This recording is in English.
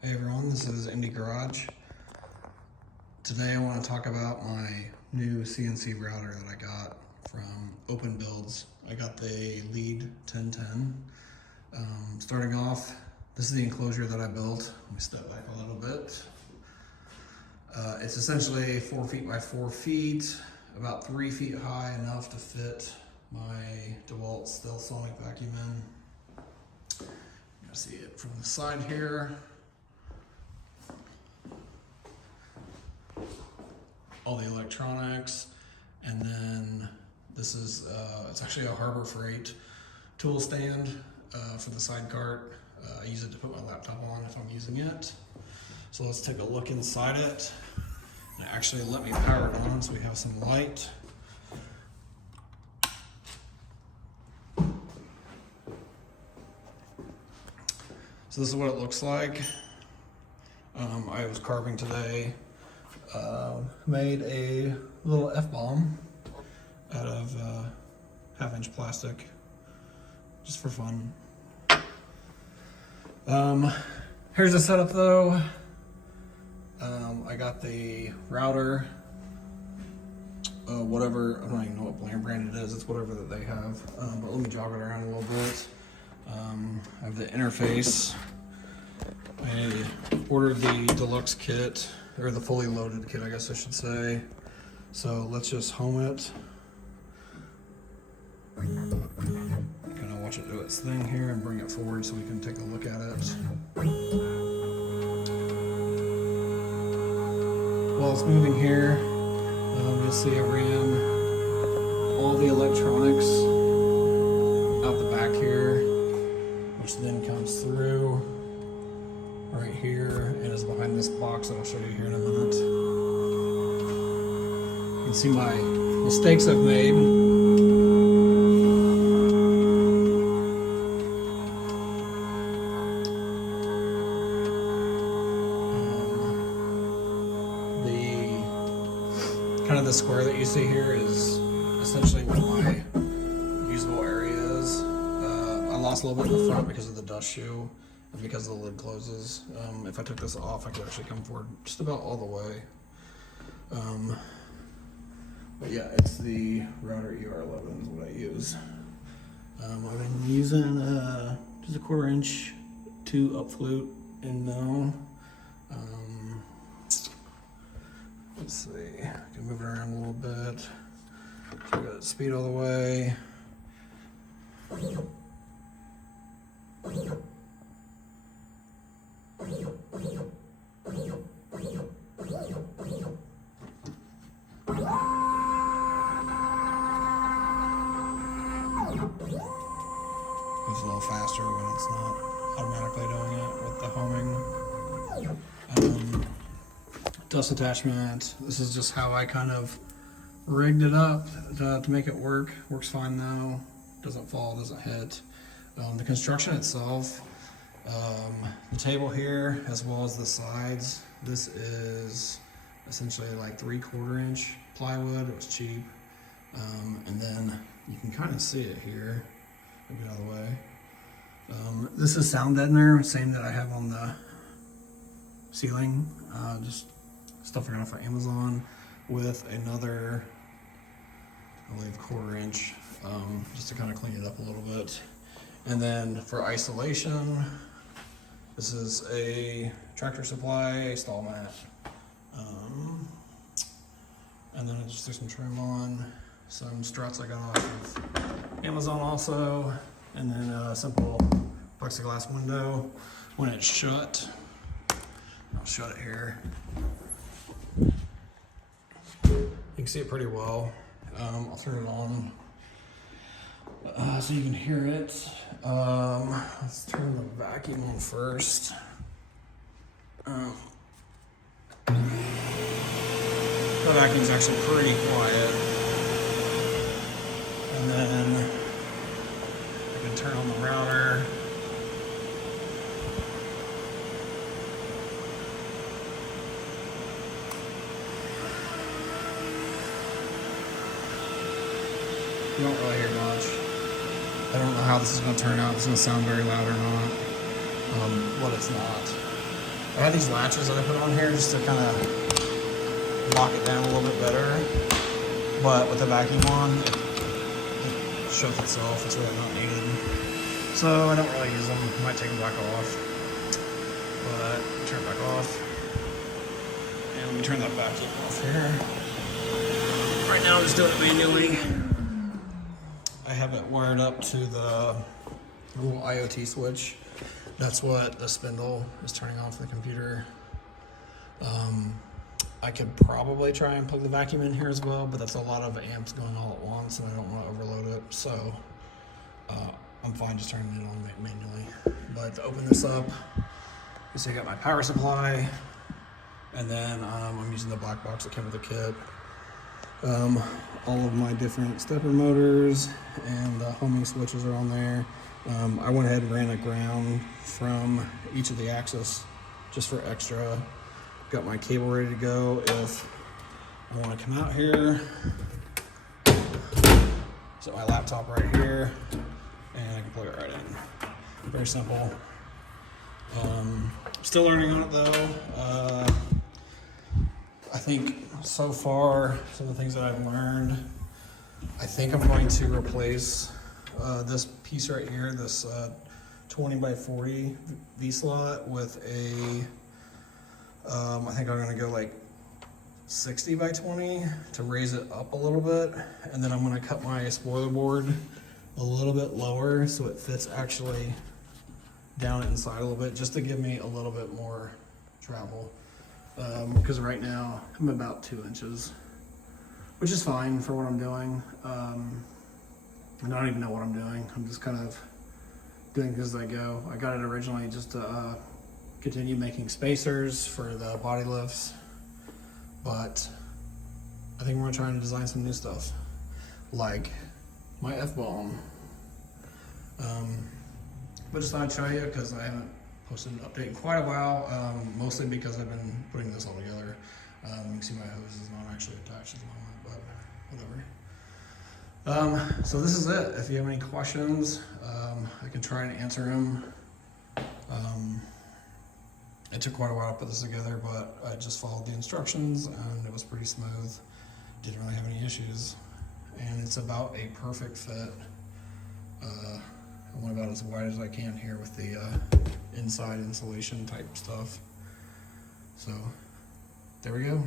Hey everyone, this is Indie Garage. Today I want to talk about my new CNC router that I got from Openbuilds. I got the Lead1010. Starting off, this is the enclosure that I built. Let me step back a little bit. It's essentially 4 feet by 4 feet, about 3 feet high, enough to fit my DeWalt Stealth Sonic vacuum in. You can see it from the side here. All the electronics, and then this is it's actually a Harbor Freight tool stand for the side cart. I use it to put my laptop on if I'm using it. So let's take a look inside it. And actually let me power it on so we have some light. So this is what it looks like. I was carving today. Made a little F-bomb out of 1/2-inch plastic, just for fun. Here's the setup though. I got the router, whatever, I don't even know what brand it is, it's whatever that they have, but let me jog it around a little bit. I have the interface. I ordered the deluxe kit, or the fully loaded kit, I guess I should say. So let's just home it. Kind of watch it do its thing here and bring it forward so we can take a look at it. While it's moving here, you'll see I ran all the electronics out the back here, which then comes through right here and is behind this box that I'll show you here in a minute. You can see my mistakes I've made. Kind of the square that you see here is essentially what my usable area is. I lost a little bit in the front because of the dust shoe. And because the lid closes. If I took this off, I could actually come forward just about all the way. But yeah, it's the router ER11 is what I use. I've been using just a 1/4 inch 2 up flute in now. Let's see, I can move it around a little bit. So I got speed all the way. It's a little faster when it's not automatically doing it with the homing. Dust attachment. This is just how I kind of rigged it up to make it work. Works fine though. Doesn't fall, doesn't hit. The construction itself, the table here as well as the sides. This is essentially like 3/4 inch plywood. It was cheap. And then you can kind of see it here. Get out of the way. This is sound deadener, same that I have on the ceiling. Just stuff I got off of Amazon with another, I believe, 1/4 inch, just to kind of clean it up a little bit. And then for isolation, this is a Tractor Supply stall mat. And then I just threw some trim on, some struts I got off of Amazon also, and then a simple plexiglass window. When it's shut, I'll shut it here. You can see it pretty well. I'll turn it on so you can hear it. Let's turn the vacuum on first. The vacuum's actually pretty quiet. And then I can turn on the router. You don't really hear much. I don't know how this is going to turn out. It's going to sound very loud or not. But it's not. I had these latches that I put on here just to kind of lock it down a little bit better. But with the vacuum on, it shows itself. It's really not needed. So I don't really use them. I might take them back off. But turn it back off. And let me turn that vacuum off here. Right now I'm just doing it manually. I have it wired up to the little IoT switch. That's what the spindle is turning on for the computer. I could probably try and plug the vacuum in here as well, but that's a lot of amps going all at once and I don't want to overload it. So I'm fine just turning it on manually. But to open this up, you see I got my power supply, and then I'm using the black box that came with the kit. All of my different stepper motors and the homing switches are on there. I went ahead and ran a ground from each of the axes just for extra. Got my cable ready to go if I want to come out here. Set my laptop right here and I can plug it right in. Very simple. Still learning on it though. I think so far, some of the things that I've learned, I think I'm going to replace this piece right here, this 20 by 40 V-slot with a, I think I'm gonna go like 60 by 20 to raise it up a little bit. And then I'm gonna cut my spoiler board a little bit lower so it fits actually down inside a little bit, just to give me a little bit more travel. Because right now I'm about 2 inches, which is fine for what I'm doing. I don't even know what I'm doing. I'm just kind of doing it as I go. I got it originally just to continue making spacers for the body lifts, but I think we're gonna try and design some new stuff, like my F-bomb. But just thought I'd show you because I haven't posted an update in quite a while, mostly because I've been putting this all together. You can see my hose is not actually attached at the moment, but whatever. So this is it. If you have any questions, I can try and answer them. It took quite a while to put this together, but I just followed the instructions and it was pretty smooth. Didn't really have any issues. And it's about a perfect fit. I went about as wide as I can here with the inside insulation type stuff. So there we go.